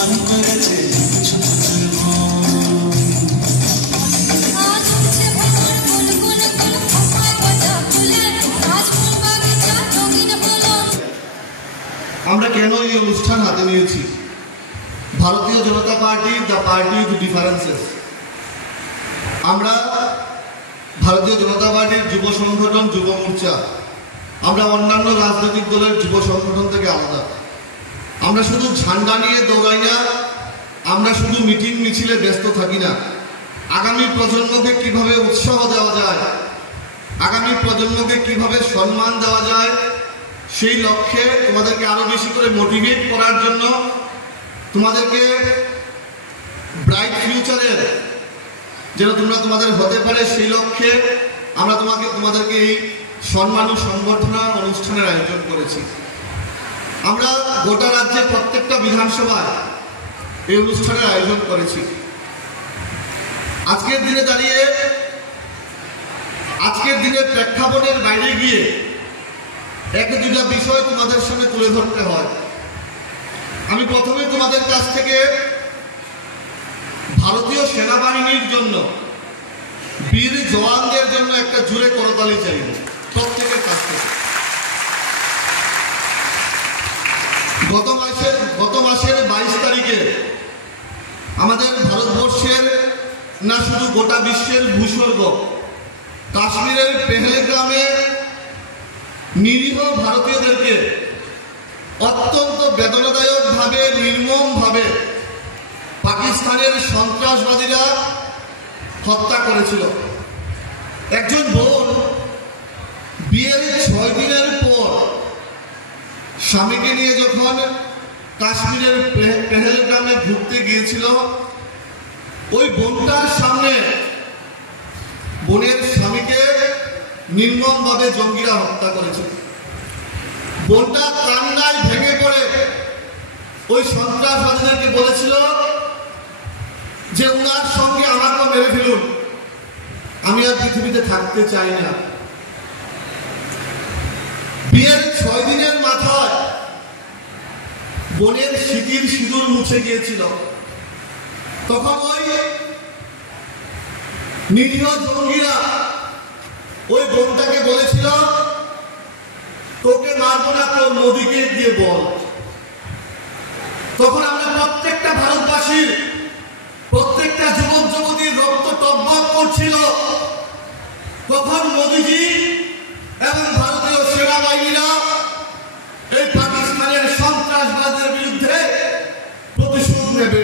আমরা কেন এই অনুষ্ঠান হাতে নিয়েছি? Bharatiya Janata party, the party with differences. আমরা ভারতীয় জনতা পার্টির যুব সংগঠন, যুব মোর্চা, আমরা অন্যান্য রাজনৈতিক দলের যুব সংগঠন থেকে আলাদা। আমরা শুধু ঝান্ডা নিয়ে দৌড়াই না, আমরা শুধু মিটিং মিছিলে ব্যস্ত থাকি না। আগামী প্রজন্মকে কিভাবে উৎসাহ দেওয়া যায়, আগামী প্রজন্মকে কিভাবে সম্মান দেওয়া যায়, সেই লক্ষ্যে তোমাদেরকে আরো বেশি করে মোটিভেট করার জন্য, তোমাদেরকে ব্রাইট ফিউচারের যেন তোমরা তোমাদের হতে পারে, সেই লক্ষ্যে আমরা তোমাদেরকে এই সম্মান ও সংবর্ধনা অনুষ্ঠানের আয়োজন করেছি। আমরা গোটা রাজ্যে প্রত্যেকটা বিধানসভায় এই অনুষ্ঠানের আয়োজন করেছি। আজকের দিনে দাঁড়িয়ে, আজকের দিনের প্রেক্ষাপটের বাইরে গিয়ে এক দুটা বিষয় তোমাদের সামনে তুলে ধরতে হয়। আমি প্রথমে তোমাদের কাছ থেকে ভারতীয় সেনাবাহিনীর জন্য, বীর জওয়ানদের জন্য একটা জোরে করতালি চাইব প্রত্যেকের কাছ থেকে। গত মাসের 22 তারিখে আমাদের ভারতবর্ষের না শুধু গোটা বিশ্বের ভূস্বর্গ কাশ্মীরের পেহেলগামে নিরীহ ভারতীয়দেরকে অত্যন্ত বেদনাদায়ক ভাবে, নির্মম ভাবে পাকিস্তানের সন্ত্রাসবাদীরা হত্যা করেছিল। একজন বোন বিয়ের 6 দিনের পর স্বামীকে নিয়ে যখন কাশ্মীরের পেহেলগামে ঘুরতে গিয়েছিল, ওই বোনটার সামনে বোনের স্বামীকে নির্মমভাবে জঙ্গিরা হত্যা করেছে। বোনটা কান্নায় ভেঙে পড়ে ওই সন্ত্রাসবাদীদেরকে বলেছিল যে উনার সঙ্গে আমাকে মেরে ফেলুন, আমি আর পৃথিবীতে থাকতে চাই না। বিয়ের 6 দিনের মাথায় বোনের স্মৃতির সিঁদুর মুছে গিয়েছিল। তখন ওই নিরীহ জঙ্গিরা ওই বোনটাকে বলেছিল, তোকে মারবো না, তোর মোদিকে দিয়ে বল। তখন আমরা প্রত্যেকটা ভারতবাসীর, প্রত্যেকটা যুবক যুবতীর রক্ত টকবক করছিল। তখন মোদিজি এবং ভারতীয় সেনাবাহিনীরা এই পাকিস্তানের সন্ত্রাসবাদের বিরুদ্ধে প্রতিশোধ নেবে।